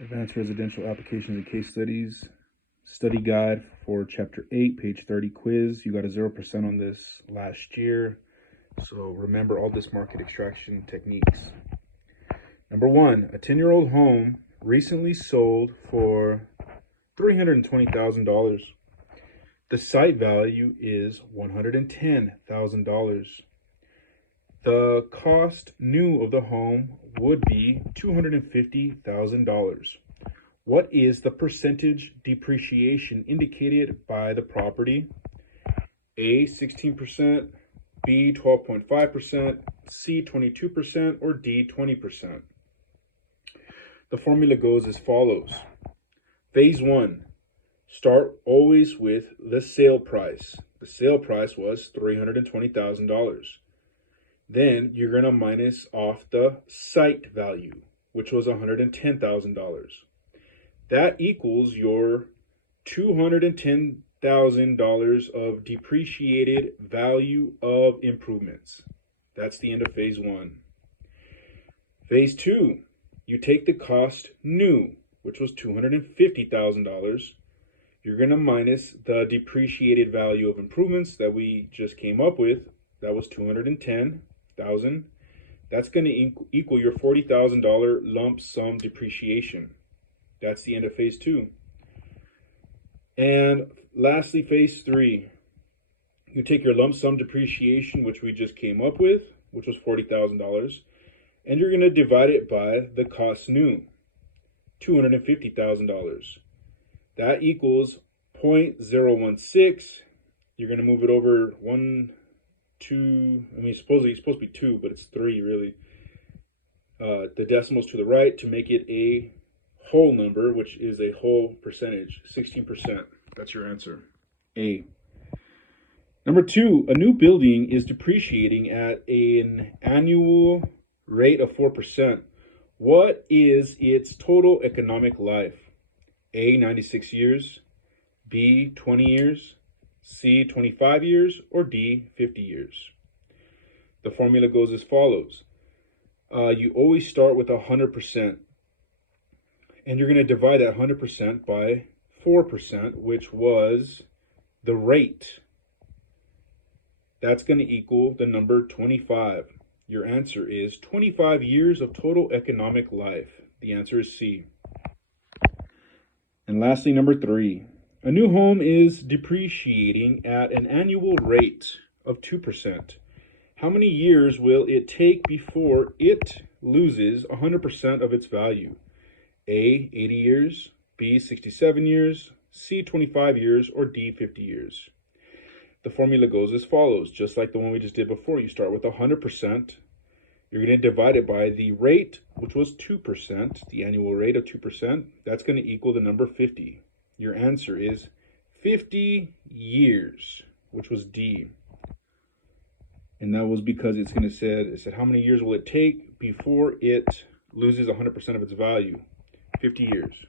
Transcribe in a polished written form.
Advanced Residential Applications and Case Studies Study Guide for Chapter 8, page 30 quiz. You got a 0% on this last year, so remember all this market extraction techniques. Number 1, a 10-year-old home recently sold for $320,000. The site value is $110,000. The cost new of the home would be $250,000. What is the percentage depreciation indicated by the property? A, 16%, B, 12.5%, C, 22%, or D, 20%. The formula goes as follows. Phase 1, start always with the sale price. The sale price was $320,000. Then you're going to minus off the site value, which was $110,000. That equals your $210,000 of depreciated value of improvements. That's the end of phase 1. Phase 2, you take the cost new, which was $250,000. You're going to minus the depreciated value of improvements that we just came up with. That was $210,000. That's going to equal your $40,000 lump sum depreciation. That's the end of phase 2. And lastly, phase 3. You take your lump sum depreciation, which we just came up with, which was $40,000, and you're going to divide it by the cost new, $250,000. That equals 0.016. You're going to move it over 1, 2, it's supposed to be 2, but it's 3 really. The decimals to the right to make it a whole number, which is a whole percentage, 16%. That's your answer, A. Number 2, a new building is depreciating at an annual rate of 4%. What is its total economic life? A, 96 years, B, 20 years, C, 25 years, or D, 50 years. The formula goes as follows. You always start with 100%, and you're going to divide that 100% by 4%, which was the rate. That's going to equal the number 25. Your answer is 25 years of total economic life. The answer is C. And lastly, number 3. A new home is depreciating at an annual rate of 2%. How many years will it take before it loses 100% of its value? A, 80 years, B, 67 years, C, 25 years, or D, 50 years. The formula goes as follows, just like the one we just did before. You start with 100%. You're going to divide it by the rate, which was 2%, the annual rate of 2%. That's going to equal the number 50. Your answer is 50 years, which was D. And that was because it said how many years will it take before it loses 100% of its value? 50 years.